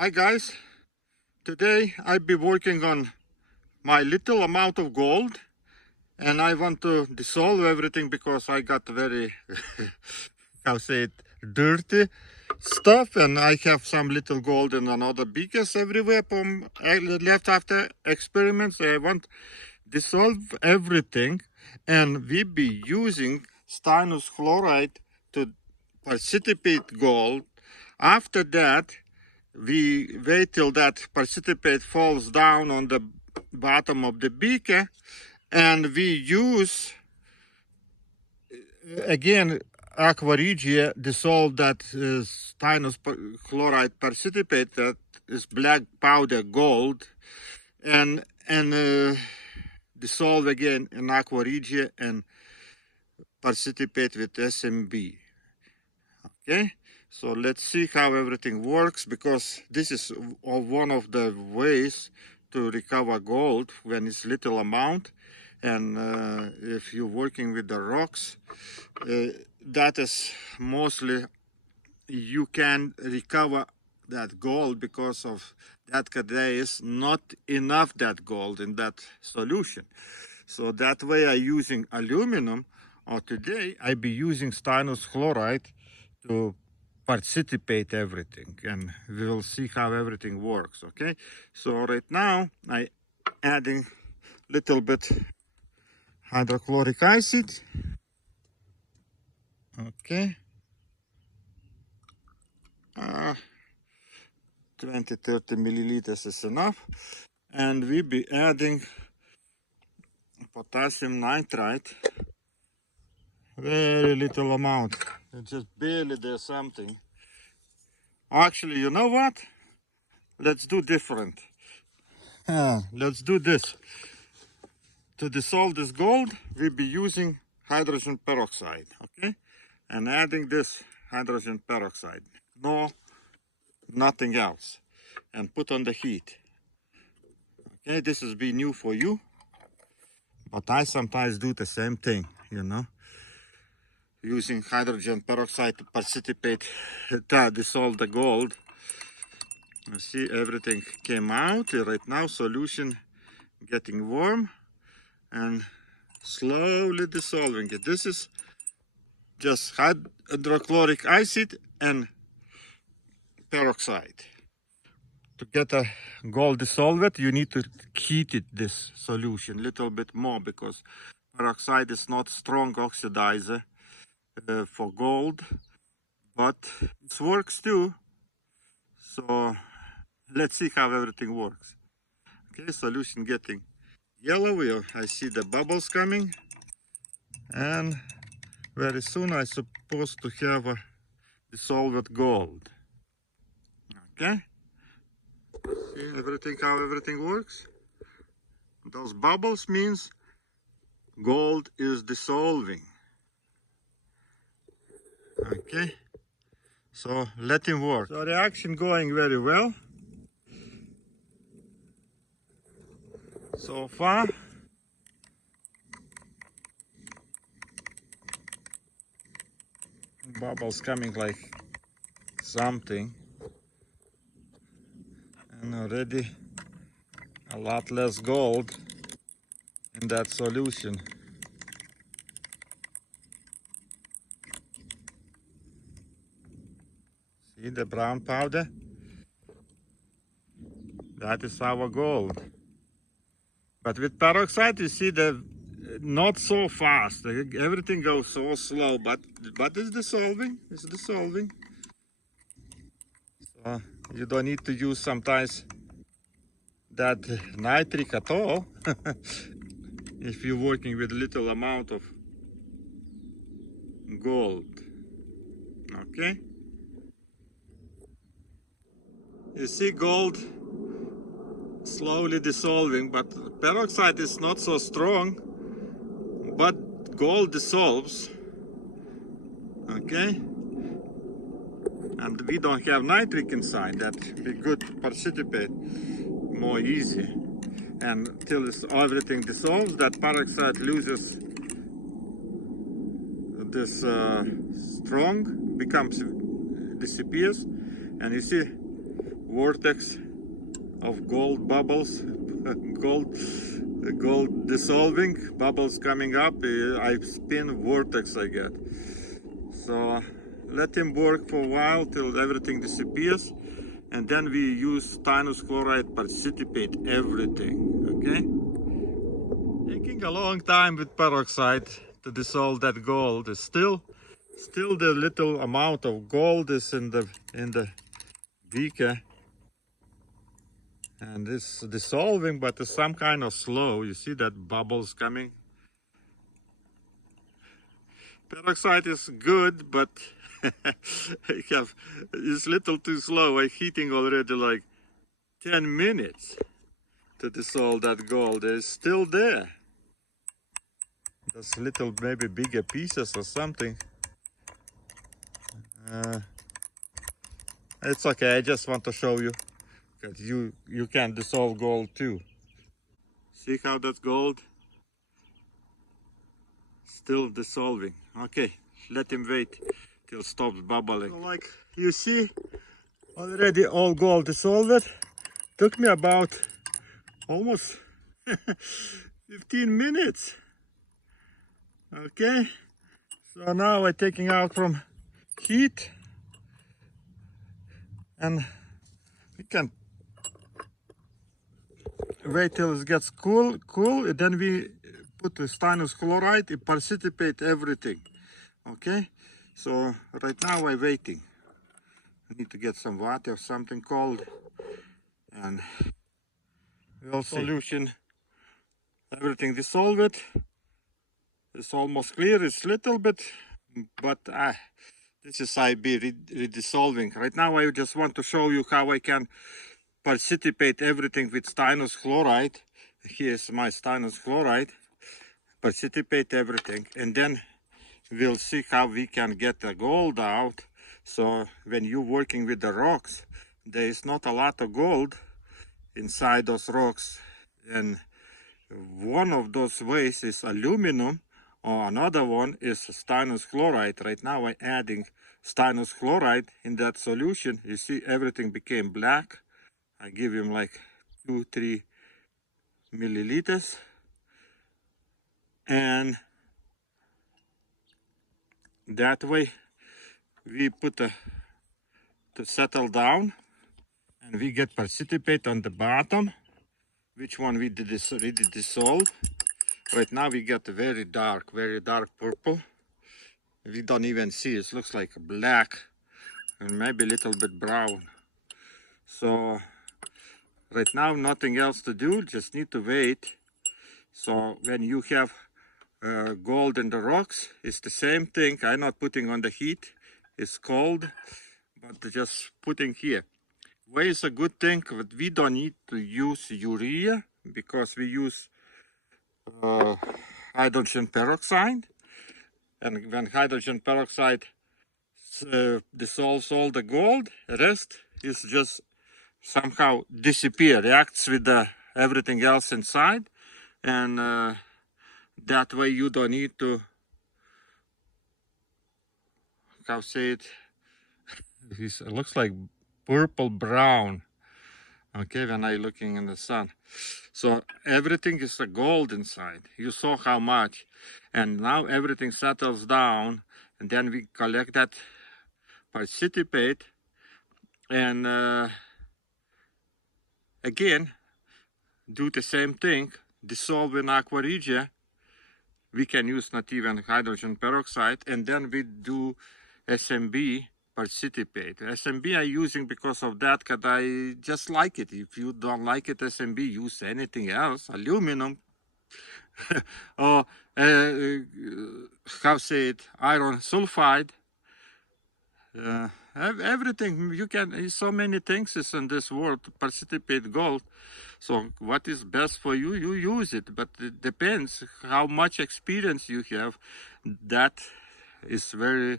Hi guys, today I'll be working on my little amount of gold and I want to dissolve everything because I got very, how say it, dirty stuff, and I have some little gold and another beakers everywhere from left after experiments. I want dissolve everything, and we be using stannous chloride to precipitate gold. After that, we wait till that precipitate falls down on the bottom of the beaker, and we use again aqua regia dissolve that stannous chloride precipitate, that is black powder gold, and dissolve again in aqua regia and precipitate with SMB. Okay, so let's see how everything works, because this is one of the ways to recover gold when it's little amount. And if you're working with the rocks, that is mostly you can recover that gold because of that there is not enough that gold in that solution. So that way I'm using aluminum, or today I be using stannous chloride to precipitate everything, and we will see how everything works. Okay, so right now I adding little bit hydrochloric acid. Okay, 20-30 milliliters is enough, and we be adding potassium nitrite, very little amount. It's just barely there's something. Actually, you know what? Let's do different. Let's do this. To dissolve this gold, we'll be using hydrogen peroxide, okay? And adding this hydrogen peroxide. No, nothing else. And put on the heat. Okay, this is be new for you, but I sometimes do the same thing, you know, using hydrogen peroxide to precipitate, to dissolve the gold. You see, everything came out. Right now, solution getting warm and slowly dissolving it. This is just hydrochloric acid and peroxide. To get a gold dissolved, you need to heat it, this solution, a little bit more, because peroxide is not strong oxidizer for gold, but it works too. So let's see how everything works. Okay, solution getting yellow. I see the bubbles coming, and very soon I'm supposed to have a dissolved gold. Okay, see everything, how everything works. Those bubbles means gold is dissolving. Okay, so let him work. So reaction going very well so far. Bubbles coming like something, and already a lot less gold in that solution. See the brown powder? That is our gold. But with peroxide, you see the not so fast. Everything goes so slow, but it's dissolving. It's dissolving. So you don't need to use sometimes that nitric at all if you're working with little amount of gold. Okay, you see gold slowly dissolving, but peroxide is not so strong, but gold dissolves. Okay, and we don't have nitric inside, that be good to precipitate more easy. And till everything dissolves, that peroxide loses this strong, disappears, and you see vortex of gold bubbles, gold dissolving, bubbles coming up. I spin, vortex I get. So let him work for a while till everything disappears, and then we use stannous chloride, precipitate everything, okay? Taking a long time with peroxide to dissolve that gold. Is still the little amount of gold is in the beaker, and it's dissolving, but it's some kind of slow. You see that bubbles coming. Peroxide is good, but it's little too slow. I'm heating already like 10 minutes to dissolve that gold. It's still there. There's little, maybe bigger pieces or something. It's okay. I just want to show you that you can dissolve gold too. See how that's gold? Still dissolving. Okay, let him wait till it stops bubbling. Like you see, already all gold dissolved. Took me about almost 15 minutes. Okay, so now I'm taking out from heat, and we can wait till it gets cool, and then we put the stannous chloride, it precipitate everything. Okay, so right now I'm waiting. I need to get some water, something cold, and we'll see. Solution, everything dissolved. It's almost clear. It's little bit, but this is IB redissolving. Right now I just want to show you how I can precipitate everything with stannous chloride. Here's my stannous chloride. Precipitate everything, and then we'll see how we can get the gold out. So when you're working with the rocks, there is not a lot of gold inside those rocks, and one of those ways is aluminum, or another one is stannous chloride. Right now I'm adding stannous chloride in that solution. You see everything became black. I give him like 2-3 milliliters, and that way we put to settle down, and we get precipitate on the bottom, which one we did this already dissolve. Right now we get a very dark purple. We don't even see it. It looks like black and maybe a little bit brown. So right now nothing else to do, just need to wait. So when you have gold in the rocks, it's the same thing. I'm not putting on the heat, it's cold, but just putting here. Why is a good thing that we don't need to use urea, because we use hydrogen peroxide, and when hydrogen peroxide dissolves all the gold, the rest is just somehow disappear, reacts with everything else inside, and that way you don't need to, how say it, it looks like purple brown, okay, when I looking in the sun. So everything is a gold inside. You saw how much, and now everything settles down, and then we collect that precipitate, and again do the same thing, dissolve in aqua regia. We can use not even hydrogen peroxide, and then we do SMB precipitate. SMB I using because of that, because I just like it. If you don't like it, SMB, use anything else, aluminum, or how say it, iron sulfide. Everything you can, so many things is in this world to precipitate gold. So what is best for you, you use it, but it depends how much experience you have. That is very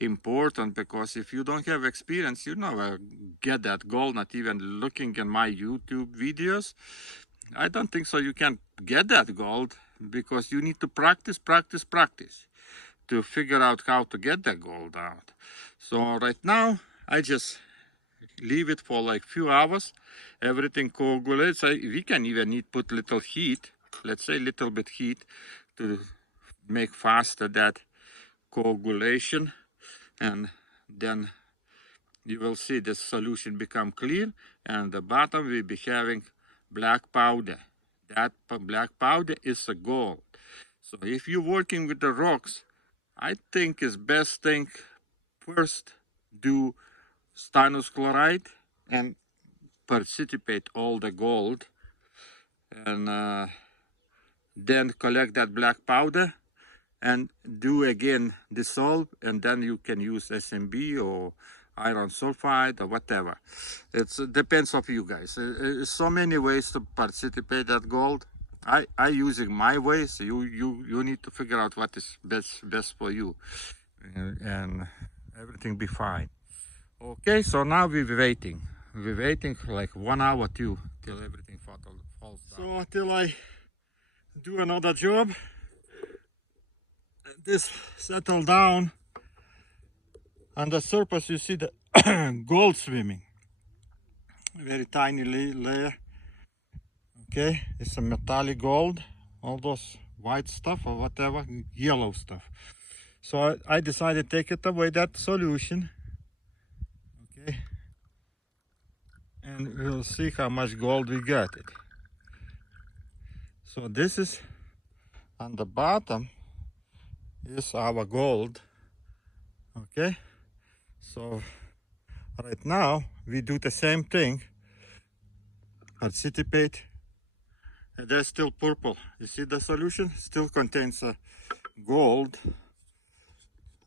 important, because if you don't have experience, you never get that gold. Not even looking at my YouTube videos, I don't think so you can get that gold, because you need to practice to figure out how to get that gold out. So right now I just leave it for like few hours. Everything coagulates. We can even need put little heat, let's say little bit heat, to make faster that coagulation, and then you will see the solution become clear, and the bottom will be having black powder. That black powder is a gold. So if you're working with the rocks, I think it's best thing first do stannous chloride and precipitate all the gold, and then collect that black powder and do again dissolve, and then you can use SMB or iron sulfide or whatever. It depends of you guys. So many ways to precipitate that gold. I using my way, so you need to figure out what is best for you, and everything be fine. Okay, so now we're waiting like 1 hour till everything falls down. So till I do another job, this settle down. On the surface you see the gold swimming, very tiny layer. Okay, it's a metallic gold, all those white stuff or whatever, yellow stuff. So I decided to take it away, that solution. Okay, and we'll see how much gold we got it. So this is on the bottom is our gold. Okay, so right now we do the same thing, precipitate, and there's still purple. You see the solution still contains gold,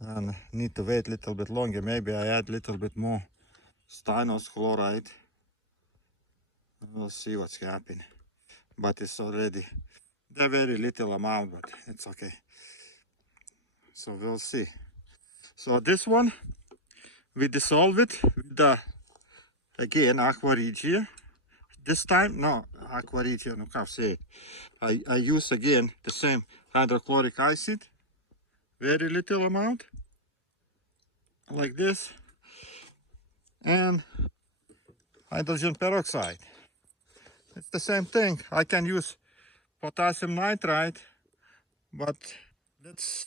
and need to wait a little bit longer. Maybe I add a little bit more stannous chloride. We'll see what's happening, but it's already a very little amount, but it's okay. So we'll see. So this one we dissolve it with the, again, aqua regia. This time, no, aqua regia, no, can't say it. I use again the same hydrochloric acid, very little amount, like this, and hydrogen peroxide. It's the same thing. I can use potassium nitrite, but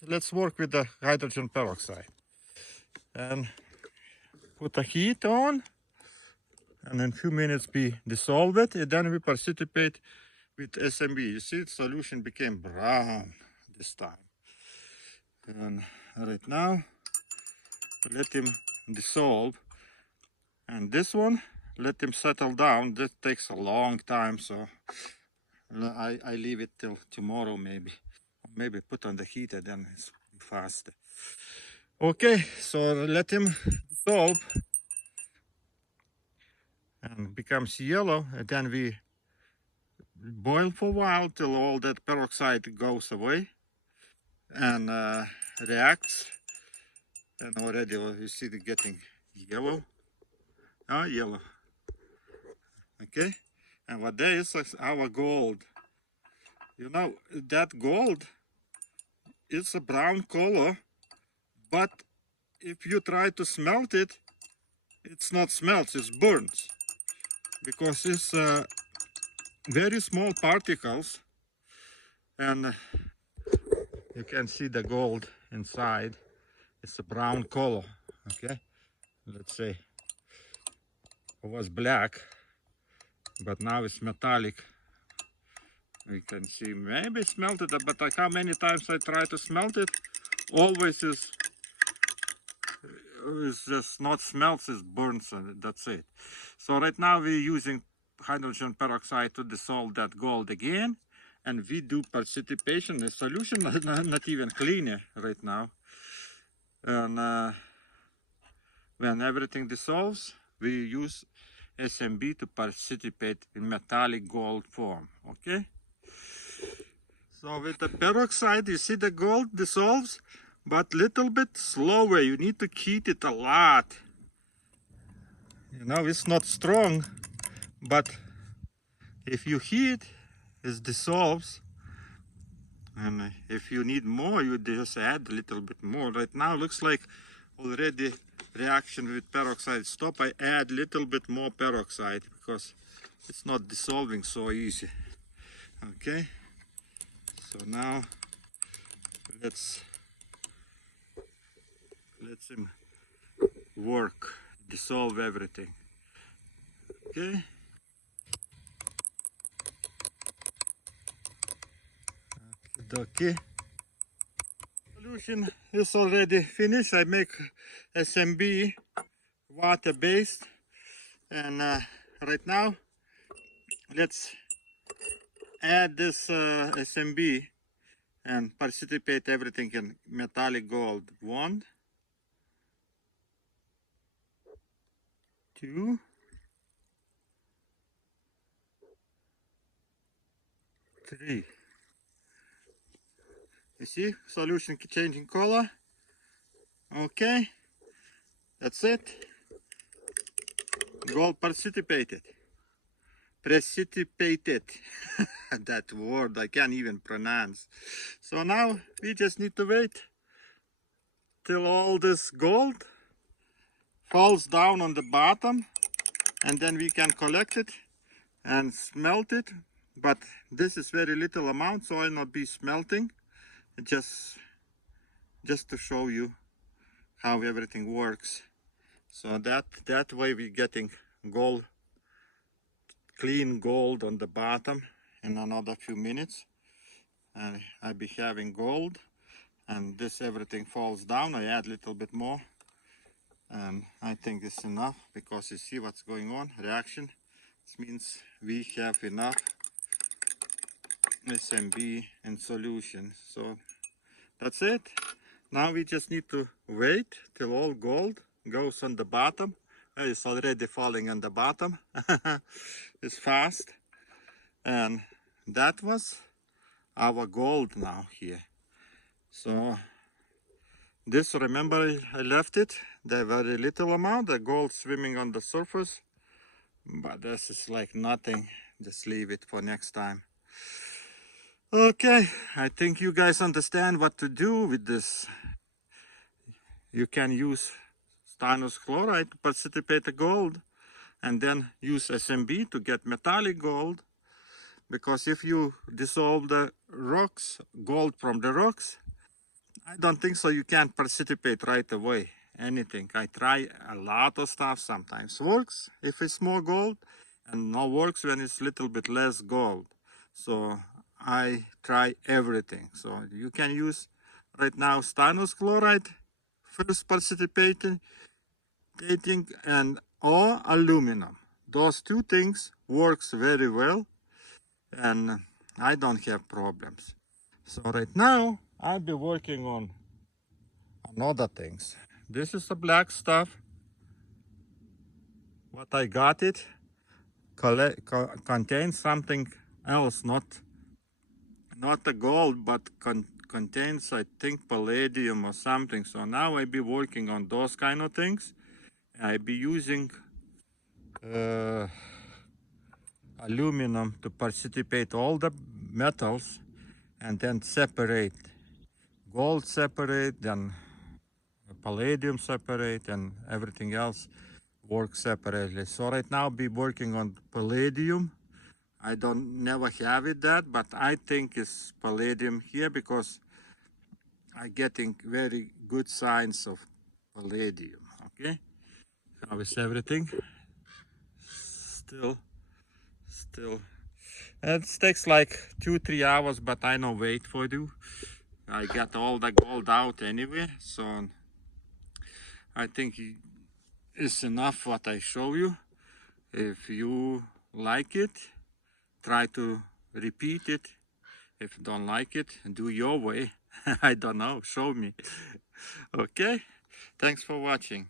let's work with the hydrogen peroxide. And put the heat on, and in a few minutes we dissolve it, and then we precipitate with SMB. You see, the solution became brown this time. And right now, let him dissolve. And this one, let him settle down. That takes a long time, so I leave it till tomorrow maybe. Maybe put on the heater, then it's faster. Okay, so let him dissolve and becomes yellow, and then we boil for a while till all that peroxide goes away and reacts, and already you see it getting yellow. Yellow. Okay, and what there is our gold. You know, that gold is a brown color, but if you try to smelt it, it's not smelts, it's burns, because it's very small particles, and you can see the gold inside. It's a brown color. Okay, let's say it was black, but now it's metallic. We can see maybe smelted, but like how many times I try to smelt it, always is just not smelts, it burns, and that's it. So right now we're using hydrogen peroxide to dissolve that gold again, and we do precipitation. The solution not even cleaner right now, and when everything dissolves, we use SMB to precipitate in metallic gold form. Okay, so with the peroxide, you see the gold dissolves, but little bit slower. You need to heat it a lot. You know, it's not strong, but if you heat, it dissolves. And if you need more, you just add a little bit more. Right now looks like already reaction with peroxide stop, I add little bit more peroxide because it's not dissolving so easy. Okay, so now let's him work, dissolve everything. Okay. Okay. Solution is already finished. I make SMB water based, and right now let's add this SMB and precipitate everything in metallic gold. 1, 2, 3. You see, solution changing color. Okay, that's it. Gold precipitated. Precipitated. That word I can't even pronounce. So now we just need to wait till all this gold falls down on the bottom, and then we can collect it and smelt it. But this is very little amount, so I'll not be smelting. Just to show you how everything works. So that way we're getting gold, clean gold on the bottom in another few minutes. And I'll be having gold, and this everything falls down. I add a little bit more, and I think it's enough, because you see what's going on, reaction. This means we have enough SMB in solution. So that's it. Now we just need to wait till all gold goes on the bottom. It's already falling on the bottom. It's fast. And that was our gold now here. So this, remember, I left it, the very little amount, the gold swimming on the surface. But this is like nothing. Just leave it for next time. Okay, I think you guys understand what to do with this. You can use stannous chloride to precipitate the gold, and then use SMB to get metallic gold. Because if you dissolve the rocks, gold from the rocks, I don't think so you can precipitate right away anything. I try a lot of stuff. Sometimes works if it's more gold, and no works when it's little bit less gold. So I try everything. So you can use right now stannous chloride, first precipitating, and or aluminum. Those two things works very well, and I don't have problems. So right now I'll be working on another things. This is the black stuff. What I got it contains something else, not the gold, but contains, I think, palladium or something. So now I'll be working on those kind of things. I'll be using aluminum to precipitate all the metals, and then separate. Gold separate, then palladium separate, and everything else works separately. So right now I'll be working on palladium. I never have it that, but I think it's palladium here, because I'm getting very good signs of palladium. Okay, how is everything? Still. It takes like 2-3 hours, but I no wait for you. I got all the gold out anyway, so I think it's enough what I show you. If you like it, try to repeat it. If you don't like it, do your way. I don't know, show me. Okay, thanks for watching.